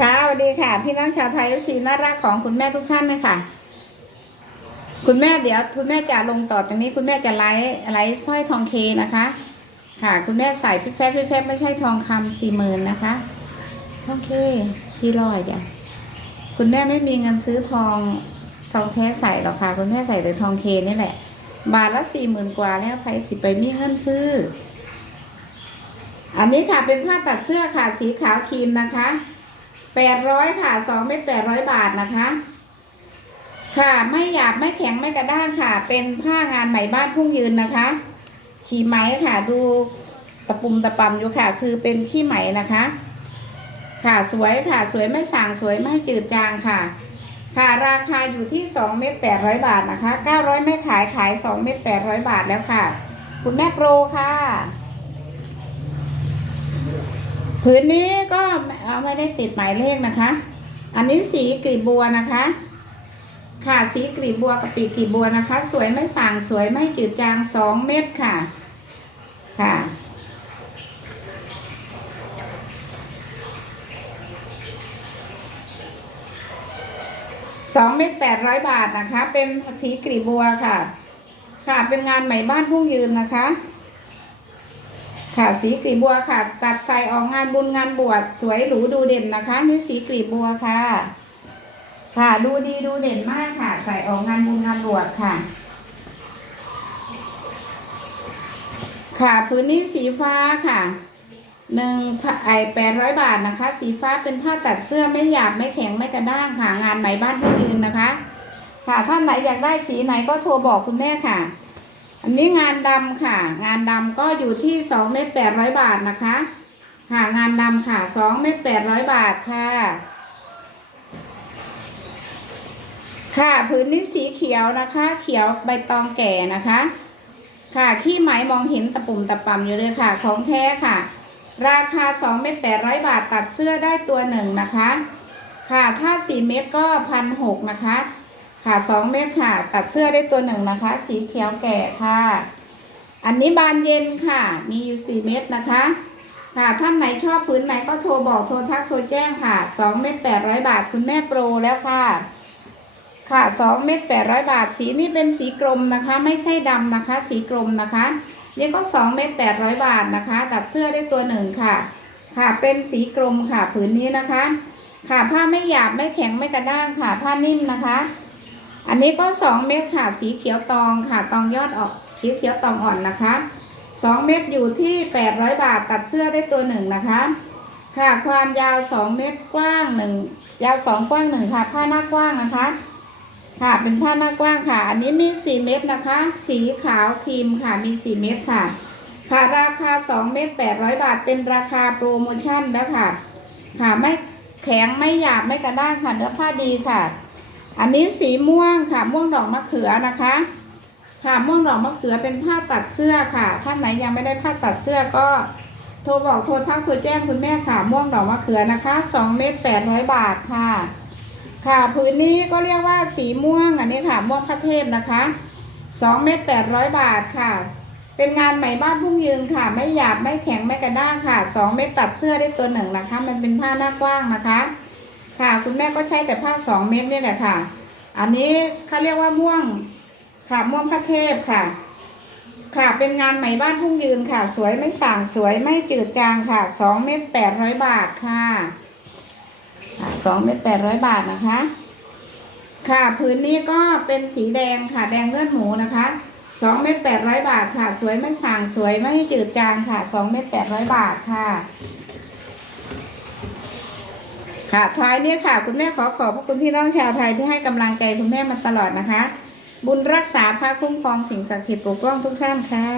ค่ะสวัสดีค่ะ พี่น้องชาวไทยเอฟซีน่ารักของคุณแม่ทุกท่านนะคะคุณแม่เดี๋ยวคุณแม่จะลงต่อตรงนี้ คุณแม่จะไลฟ์ไลฟ์สร้อยทองเคนะคะ ค่ะ คุณแม่ใส่พี่แฟบพี่แฟบไม่ใช่ทองคำสี่หมื่นนะคะทองเคสี่ร้อยจ้ะคุณแม่ไม่มีเงินซื้อทองทองแท้ใส่หรอกค่ะ คุณแม่ใส่แต่ทองเคนี่แหละ บาทละสี่หมื่นกว่าแล้วใครสิไปมีเงินซื้อ อันนี้ค่ะเป็นผ้าตัดเสื้อค่ะสีขาวครีมนะคะ แปดร้อยค่ะสองเม็ดแปดร้อยบาทนะคะ ค่ะไม่หยาบไม่แข็งไม่กระด้างค่ะ เป็นผ้างานไหมบ้านพุ่งยืนนะคะ ขี่ไหมค่ะดูตะปุ่มตะปำอยู่ค่ะ คือเป็นขี้ไหมนะคะ ค่ะสวยค่ะสวยไม่ส่างสวยไม่จืดจางค่ะ ค่ะราคาอยู่ที่สองเม็ดแปดร้อยบาทนะคะเก้าร้อยไม่ขายขายสองเม็ดแปดร้อยบาทแล้วค่ะ คุณแม่โปรค่ะ ผืนนี้ก็ไม่ได้ติดหมายเลขนะคะ อันนี้สีกลีบบัวนะคะ ค่ะสีกลีบบัวกับปีกกลีบบัวนะคะ สวยไม่ส่างสวยไม่จืดจางสองเม็ดค่ะ ค่ะสองเม็ดแปดร้อยบาทนะคะ เป็นสีกลีบบัวค่ะ ค่ะเป็นงานใหม่บ้านพุ่งยืนนะคะ ค่ะสีกลีบบัวค่ะ ตัดใส่ออกงานบุญงานบวชสวยหรูดูเด่นนะคะ นี่สีกลีบบัวค่ะ ค่ะดูดีดูเด่นมากค่ะ ใส่ออกงานบุญงานบวชค่ะ ค่ะพื้นนี้สีฟ้าค่ะหนึ่งไอแปดร้อยบาทนะคะ สีฟ้าเป็นผ้าตัดเสื้อไม่หยาบไม่แข็งไม่กระด้างค่ะ งานไหมบ้านผู้ยืนนะคะ ค่ะท่านไหนอยากได้สีไหนก็โทรบอกคุณแม่ค่ะ อันนี้งานดำค่ะ งานดำก็อยู่ที่สองเมตรแปดร้อยบาทนะคะค่ะงานดำค่ะสองเมตรแปดร้อยบาทค่ะ ค่ะพื้นนี้สีเขียวนะคะ เขียวใบตองแก่นะคะ ค่ะขี้ไหมมองเห็นตะปุ่มตะป่ำอยู่เลยค่ะ ของแท้ค่ะ ราคา2เม็ด800บาทตัดเสื้อได้ตัวหนึ่งนะคะ ค่ะถ้า4เม็ดก็พันหกนะคะ ค่ะ2เม็ดค่ะ ตัดเสื้อได้ตัวหนึ่งนะคะ สีเขียวแก่ค่ะ อันนี้บานเย็นค่ะ มีอยู่4เม็ดนะคะ ค่ะท่านไหนชอบพื้นไหนก็โทรบอกโทรทักโทรแจ้งค่ะ2เม็ด800บาทคุณแม่โปรแล้วค่ะค่ะ2เม็ด800บาท สีนี้เป็นสีกรมนะคะ ไม่ใช่ดำนะคะ สีกรมนะคะนี่ก็2เม็ด800บาทนะคะ ตัดเสื้อได้ตัวหนึ่งค่ะ ค่ะเป็นสีกรมค่ะผืนนี้นะคะ ค่ะผ้าไม่หยาบไม่แข็งไม่กระด้างค่ะผ้านิ่มนะคะ อันนี้ก็ 2 เม็ดค่ะ สีเขียวตองค่ะ ตองยอดออกเขียวเขียวตองอ่อนนะคะ 2 เม็ดอยู่ที่ 800 บาทตัดเสื้อได้ตัวหนึ่งนะคะ ค่ะความยาว 2 เม็ดกว้าง 1 ยาว 2 กว้าง 1 ค่ะ ผ้าหน้ากว้างนะคะ ค่ะเป็นผ้าหน้ากว้างค่ะ อันนี้มี 4 เม็ดนะคะ สีขาวครีมค่ะมี 4 เม็ดค่ะ ค่ะราคา 2 เม็ด800 บาทเป็นราคาโปรโมชั่นแล้วค่ะ ค่ะไม่แข็งไม่หยาบไม่กระด้างค่ะเนื้อผ้าดีค่ะ อันนี้สีม่วงค่ะ ม่วงดอกมะเขือนะคะ ค่ะม่วงดอกมะเขือเป็นผ้าตัดเสื้อค่ะ ท่านไหนยังไม่ได้ผ้าตัดเสื้อก็โทรบอกโทรทักโทรแจ้งคุณแม่ค่ะ ม่วงดอกมะเขือนะคะ2เม็ด800บาทค่ะ ค่ะพื้นนี้ก็เรียกว่าสีม่วงอันนี้ค่ะ ม่วงพระเทพนะคะ2เม็ด800บาทค่ะ เป็นงานไหมบ้านพุ่งยืนค่ะ ไม่หยาบไม่แข็งไม่กระด้างค่ะ2เม็ดตัดเสื้อได้ตัวหนึ่งนะคะ มันเป็นผ้าหน้ากว้างนะคะ ค่ะ คุณแม่ก็ใช้แต่ผ้า2เม็ดนี่แหละค่ะ อันนี้เขาเรียกว่าม่วงค่ะม่วงพระเทพค่ะ ค่ะเป็นงานไหมบ้านพุ่งยืนค่ะ สวยไม่ส่างสวยไม่จืดจางค่ะ2เม็ด800บาทค่ะสองเม็ด800บาทนะคะ ค่ะพื้นนี้ก็เป็นสีแดงค่ะ แดงเลือดหมูนะคะ2เม็ด800บาทค่ะ สวยไม่ส่างสวยไม่จืดจางค่ะ2เม็ด800บาทค่ะ ค่ะท้ายนี้ค่ะ คุณแม่ขอขอบพระคุณพี่น้องชาวไทยที่ให้กำลังใจคุณแม่มาตลอดนะคะ บุญรักษาพระคุ้มครองสิ่งศักดิ์สิทธิ์ปกป้องทุกท่านค่ะ